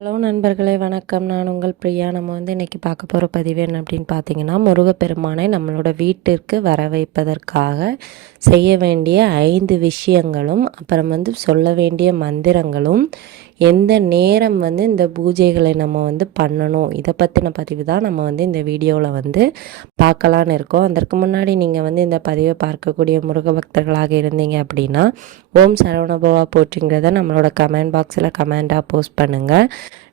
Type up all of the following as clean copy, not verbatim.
Hello நண்பர்களே, வணக்கம். நான் உங்கள் பிரியா. நம்ம இன்றைக்கி பார்க்க போகிற பதிவு என்ன அப்படின்னு பார்த்தீங்கன்னா, முருகப்பெருமானை நம்மளோட வீட்டிற்கு வர வைப்பதற்காக செய்ய வேண்டிய 5 விஷயங்களும், அப்புறம் சொல்ல வேண்டிய மந்திரங்களும், எந்த நேரம் இந்த பூஜைகளை நம்ம பண்ணணும், இதை பற்றின பதிவு தான் நம்ம இந்த வீடியோவில் பார்க்கலான்னு இருக்கோம். அதற்கு முன்னாடி நீங்கள் இந்த பதிவை பார்க்கக்கூடிய முருக பக்தர்களாக இருந்தீங்க அப்படின்னா, ஓம் சரவணபவா போற்றிங்கிறத நம்மளோட கமெண்ட் பாக்ஸில் கமெண்டாக போஸ்ட் பண்ணுங்கள்.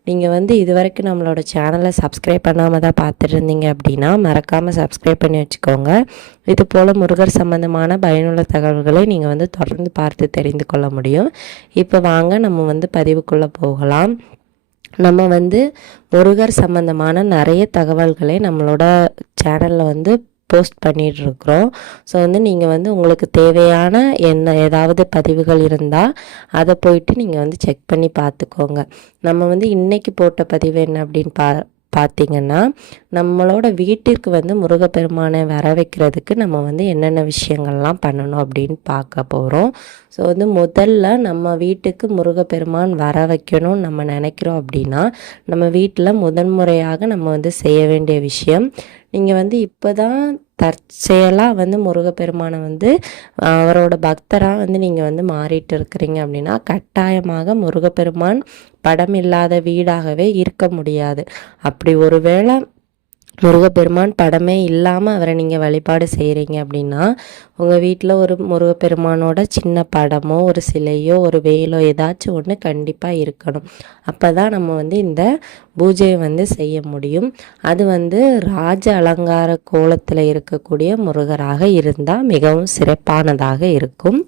நீங்கள் இது வரைக்கும் நம்மளோட சேனலை சப்ஸ்கிரைப் பண்ணாமல் தான் பார்த்துட்டு இருந்தீங்க அப்படின்னா மறக்காமல் சப்ஸ்கிரைப் பண்ணி வச்சுக்கோங்க. இது போல் முருகர் சம்பந்தமான பயனுள்ள தகவல்களை நீங்கள் தொடர்ந்து பார்த்து தெரிந்து கொள்ள முடியும். இப்போ வாங்க நம்ம பதிவுக்குள்ளே போகலாம். நம்ம முருகர் சம்பந்தமான நிறைய தகவல்களை நம்மளோட சேனலில் போஸ்ட் பண்ணிகிட்ருக்குறோம். ஸோ நீங்கள் உங்களுக்கு தேவையான ஏதாவது பதிவுகள் இருந்தால் அதை போயிட்டு நீங்கள் செக் பண்ணி பார்த்துக்கோங்க. நம்ம இன்றைக்கி போட்ட பதிவு என்ன அப்படின்னு பார்த்திங்கன்னா, நம்மளோட வீட்டிற்கு முருகப்பெருமானை வர வைக்கிறதுக்கு நம்ம என்னென்ன விஷயங்கள்லாம் பண்ணணும் அப்படின்னு பார்க்க போகிறோம். ஸோ முதல்ல நம்ம வீட்டுக்கு முருகப்பெருமான் வர வைக்கணும்னு நம்ம நினைக்கிறோம் அப்படின்னா, நம்ம வீட்டில் முதன்முறையாக நம்ம செய்ய வேண்டிய விஷயம், நீங்கள் இப்போ தான் தற்செயலாக முருகப்பெருமானை அவரோட பக்தராக நீங்கள் மாறிட்டு இருக்கிறீங்க அப்படின்னா, கட்டாயமாக முருகப்பெருமான் படம் இல்லாத வீடாகவே இருக்க முடியாது. அப்படி ஒருவேளை முருகப்பெருமான் படமே இல்லாமல் அவரை நீங்கள் வழிபாடு செய்கிறீங்க அப்படின்னா, உங்கள் வீட்டில் ஒரு முருகப்பெருமானோட சின்ன படமோ ஒரு சிலையோ ஒரு வேலோ ஏதாச்சும் ஒன்று கண்டிப்பாக இருக்கணும். அப்போ தான் நம்ம இந்த பூஜையை செய்ய முடியும். அது ராஜ அலங்கார கோலத்தில் இருக்கக்கூடிய முருகராக இருந்தால் மிகவும் சிறப்பானதாக இருக்கும்.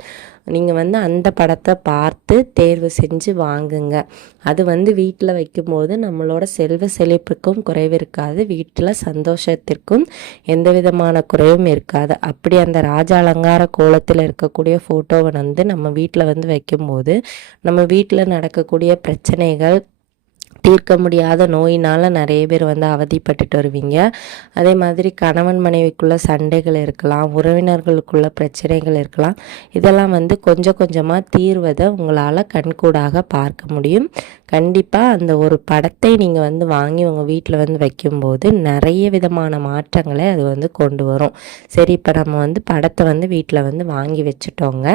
நீங்கள் அந்த படத்தை பார்த்து தேர்வு செஞ்சு வாங்குங்க. அது வீட்டில் வைக்கும்போது நம்மளோட செல்வ செழிப்புக்கும் குறைவு இருக்காது, வீட்டில் சந்தோஷத்திற்கும் எந்த விதமான குறைவும் இருக்காது. அப்படி அந்த ராஜ அலங்கார கோலத்தில் இருக்கக்கூடிய ஃபோட்டோவை நம்ம வீட்டில் வைக்கும்போது நம்ம வீட்டில் நடக்கக்கூடிய பிரச்சனைகள், தீர்க்க முடியாத நோயினால் நிறைய பேர் அவதிப்பட்டுட்டு வருவீங்க. அதே மாதிரி கணவன் மனைவிக்குள்ளே சண்டைகள் இருக்கலாம், உறவினர்களுக்குள்ள பிரச்சனைகள் இருக்கலாம். இதெல்லாம் கொஞ்சம் கொஞ்சமாக தீர்வதை உங்களால் கண்கூடாக பார்க்க முடியும். கண்டிப்பாக அந்த ஒரு படத்தை நீங்கள் வாங்கி உங்கள் வீட்டில் வைக்கும்போது நிறைய விதமான மாற்றங்களை அது கொண்டு வரும். சரி, இப்போ நம்ம படத்தை வீட்டில் வாங்கி வச்சுட்டோங்க.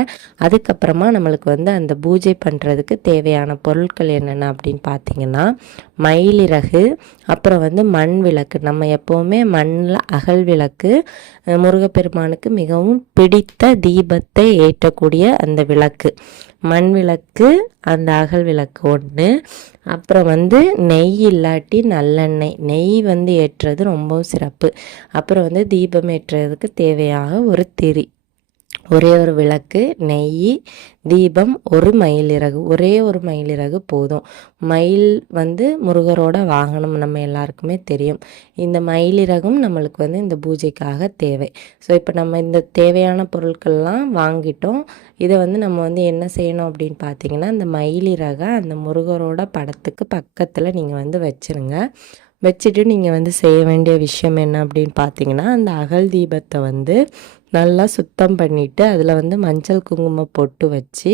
அதுக்கப்புறமா நம்மளுக்கு அந்த பூஜை பண்ணுறதுக்கு தேவையான பொருட்கள் என்னென்ன அப்படின்னு பார்த்தீங்கன்னா, மயிலிறகு, அப்புறம் மண் விளக்கு. நம்ம எப்போவுமே மண்ணில் அகல் விளக்கு, முருகப்பெருமானுக்கு மிகவும் பிடித்த தீபத்தை ஏற்றக்கூடிய அந்த விளக்கு, மண் விளக்கு, அந்த அகல் விளக்கு ஒன்று. அப்புறம் நெய் இல்லாட்டி நல்லெண்ணெய், நெய் ஏற்றுறது ரொம்பவும் சிறப்பு. அப்புறம் தீபம் ஏற்றுறதுக்கு தேவையாக ஒரு திரி, ஒரே ஒரு விளக்கு, நெய், தீபம், ஒரு மயிலிறகு. ஒரே ஒரு மயிலிறகு போதும். மயில் முருகரோட வாகனம், நம்ம எல்லாருக்குமே தெரியும். இந்த மயிலிறகும் நம்மளுக்கு இந்த பூஜைக்காக தேவை. ஸோ இப்போ நம்ம இந்த தேவையான பொருட்கள்லாம் வாங்கிட்டோம். இதை நம்ம என்ன செய்யணும் அப்படின்னு பார்த்தீங்கன்னா, இந்த மயிலிறகை அந்த முருகரோட படத்துக்கு பக்கத்தில் நீங்கள் வச்சுருங்க. வச்சுட்டு நீங்கள் செய்ய வேண்டிய விஷயம் என்ன அப்படின்னு பார்த்தீங்கன்னா, அந்த அகல் தீபத்தை நல்லா சுத்தம் பண்ணிவிட்டு அதில் மஞ்சள் குங்குமம் பொட்டு வச்சு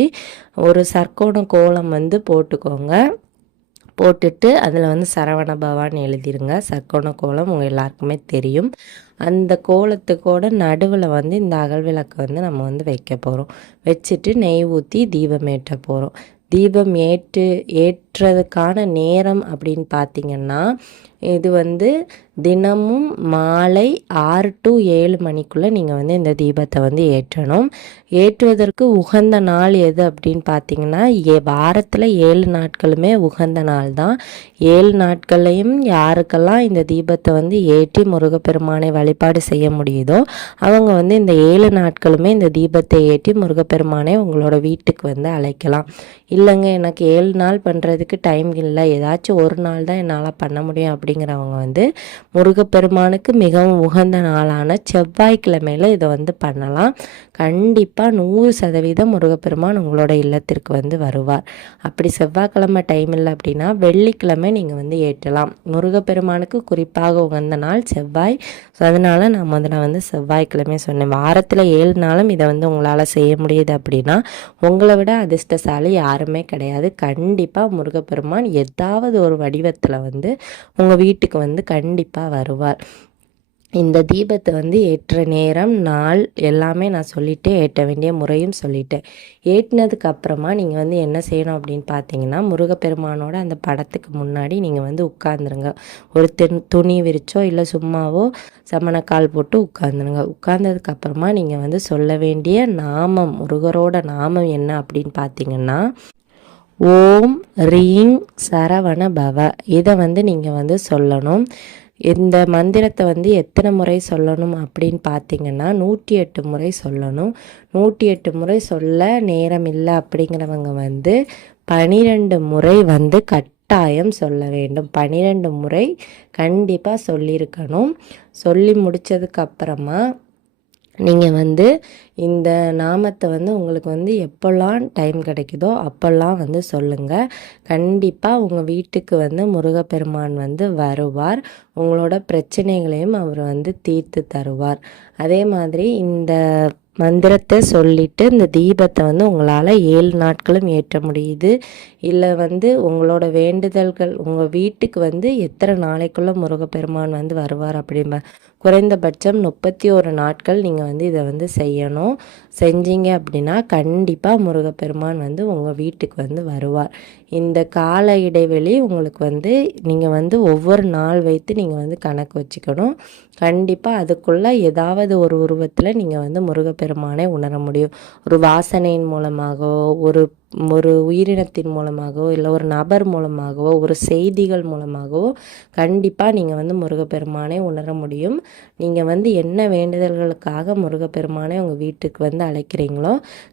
ஒரு சர்க்கோண கோலம் போட்டுக்கோங்க. போட்டுட்டு அதில் சரவண பவான்னு எழுதிருங்க. சர்க்கோண கோலம் உங்கள் எல்லாருக்குமே தெரியும். அந்த கோலத்துக்கோட நடுவில் இந்த அகல் விளக்கு நம்ம வைக்க போகிறோம். வச்சுட்டு நெய் ஊற்றி தீபம் ஏற்ற போகிறோம். தீபம் ஏற்றுறதுக்கான நேரம் அப்படின்னு பார்த்திங்கன்னா, இது தினமும் மாலை 6 to 7 மணிக்குள்ளே நீங்கள் இந்த தீபத்தை ஏற்றணும். ஏற்றுவதற்கு உகந்த நாள் எது அப்படின்னு பார்த்தீங்கன்னா, வாரத்தில் 7 நாட்களுமே உகந்த நாள் தான். 7 நாட்களையும் யாருக்கெல்லாம் இந்த தீபத்தை ஏற்றி முருகப்பெருமானை வழிபாடு செய்ய முடியுதோ அவங்க இந்த 7 நாட்களுமே இந்த தீபத்தை ஏற்றி முருகப்பெருமானை உங்களோட வீட்டுக்கு அழைக்கலாம். இல்லைங்க, எனக்கு 7 நாள் பண்ணுறதுக்கு டைம் இல்லை, ஏதாச்சும் ஒரு நாள் தான் என்னால் பண்ண முடியும் அப்படிங்கிறவங்க முருகப்பெருமானுக்கு மிகவும் உகந்த நாளான செவ்வாய்க்கிழமையில் இதை பண்ணலாம். கண்டிப்பாக 100% முருகப்பெருமான் உங்களோட இல்லத்திற்கு வந்து வருவார். அப்படி செவ்வாய்க்கிழமை டைம் இல்லை அப்படின்னா வெள்ளிக்கிழமை நீங்கள் வந்து ஏற்றலாம். முருகப்பெருமானுக்கு குறிப்பாக உகந்த நாள் செவ்வாய். ஸோ அதனால் நான் முதல்ல வந்து செவ்வாய்க்கிழமை சொன்னேன். வாரத்தில் 7 நாளும் இதை வந்து உங்களால் செய்ய முடியுது அப்படின்னா உங்களை விட அதிர்ஷ்டசாலி யாருமே கிடையாது. கண்டிப்பாக முருகப்பெருமான் ஏதாவது ஒரு வடிவத்தில் வந்து உங்கள் வீட்டுக்கு வந்து கண்டிப்பாக வருவார். இந்த தீபத்தை வந்து ஏற்ற நேரம், நாள் எல்லாமே நான் சொல்லிட்டேன். ஏற்ற வேண்டிய முறையும் சொல்லிட்டேன். ஏற்றினதுக்கு அப்புறமா நீங்கள் வந்து என்ன செய்யணும் அப்படின்னு பார்த்தீங்கன்னா, முருகப்பெருமானோட அந்த படத்துக்கு முன்னாடி நீங்கள் வந்து உட்காந்துருங்க. ஒரு துணி விரிச்சோ இல்லை சும்மாவோ சமணக்கால் போட்டு உட்காந்துருங்க. உட்கார்ந்ததுக்கு அப்புறமா நீங்கள் வந்து சொல்ல வேண்டிய நாமம், முருகரோட நாமம் என்ன அப்படின்னு பார்த்தீங்கன்னா, ஓம் ரீங் சரவண பவ. இதை வந்து நீங்கள் வந்து சொல்லணும். இந்த மந்திரத்தை வந்து எத்தனை முறை சொல்லணும் அப்படின்னு பார்த்தீங்கன்னா 108 முறை சொல்லணும். 108 முறை சொல்ல நேரம் இல்லை அப்படிங்கிறவங்க வந்து 12 முறை வந்து கட்டாயம் சொல்ல வேண்டும். 12 முறை கண்டிப்பாக சொல்லியிருக்கணும். சொல்லி முடித்ததுக்கு அப்புறமா நீங்கள் வந்து இந்த நாமத்தை வந்து உங்களுக்கு வந்து எப்போல்லாம் டைம் கிடைக்குதோ அப்போல்லாம் வந்து சொல்லுங்கள். கண்டிப்பாக உங்கள் வீட்டுக்கு வந்து முருகப்பெருமான் வந்து வருவார். உங்களோட பிரச்சனைகளையும் அவர் வந்து தீர்த்து தருவார். அதே மாதிரி இந்த மந்திரத்தை சொல்லிவிட்டு இந்த தீபத்தை வந்து உங்களால் 7 நாட்களும் ஏற்ற முடியுது. இல்லை வந்து உங்களோட வேண்டுதல்கள் உங்கள் வீட்டுக்கு வந்து எத்தனை நாளைக்குள்ளே முருகப்பெருமான் வந்து வருவார் அப்படிம்ப குறைந்தபட்சம் 31 நாட்கள் நீங்கள் வந்து இதை வந்து செய்யணும். செஞ்சீங்க அப்படின்னா கண்டிப்பாக முருகப்பெருமான் வந்து உங்கள் வீட்டுக்கு வந்து வருவார். இந்த கால இடைவெளி உங்களுக்கு வந்து நீங்கள் வந்து ஒவ்வொரு நாள் வைத்து நீங்கள் வந்து கணக்கு வச்சுக்கணும். கண்டிப்பாக அதுக்குள்ளே ஏதாவது ஒரு உருவத்தில் நீங்கள் வந்து முருகப்பெருமானை உணர முடியும். ஒரு வாசனையின் மூலமாகவோ, ஒரு ஒரு உயிரினத்தின் மூலமாகவோ, இல்லை ஒரு நபர் மூலமாகவோ, ஒரு செய்திகள் மூலமாகவோ கண்டிப்பாக நீங்கள் வந்து முருகப்பெருமானை உணர முடியும். நீங்கள் வந்து என்ன வேண்டுதல்களுக்காக முருகப்பெருமானை உங்கள் வீட்டுக்கு வந்து அழைக்கிறீங்களோ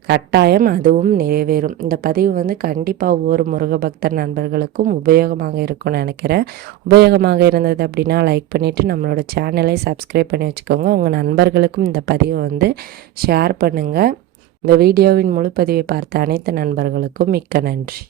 கட்டாயம் அதுவும் நிறைவேறும். இந்த பதிவு வந்து கண்டிப்பாக ஒவ்வொரு முருகபக்தர் நண்பர்களுக்கும் உபயோகமாக இருக்கும்னு நினைக்கிறேன். உபயோகமாக இருந்தது அப்படின்னா லைக் பண்ணிவிட்டு நம்மளோட சேனலை சப்ஸ்கிரைப் பண்ணி வச்சுக்கோங்க. உங்கள் நண்பர்களுக்கும் இந்த பதிவை வந்து ஷேர் பண்ணுங்கள். இந்த வீடியோவின் முழு பதிவை பார்த்த அனைத்து நண்பர்களுக்கும் மிக்க நன்றி.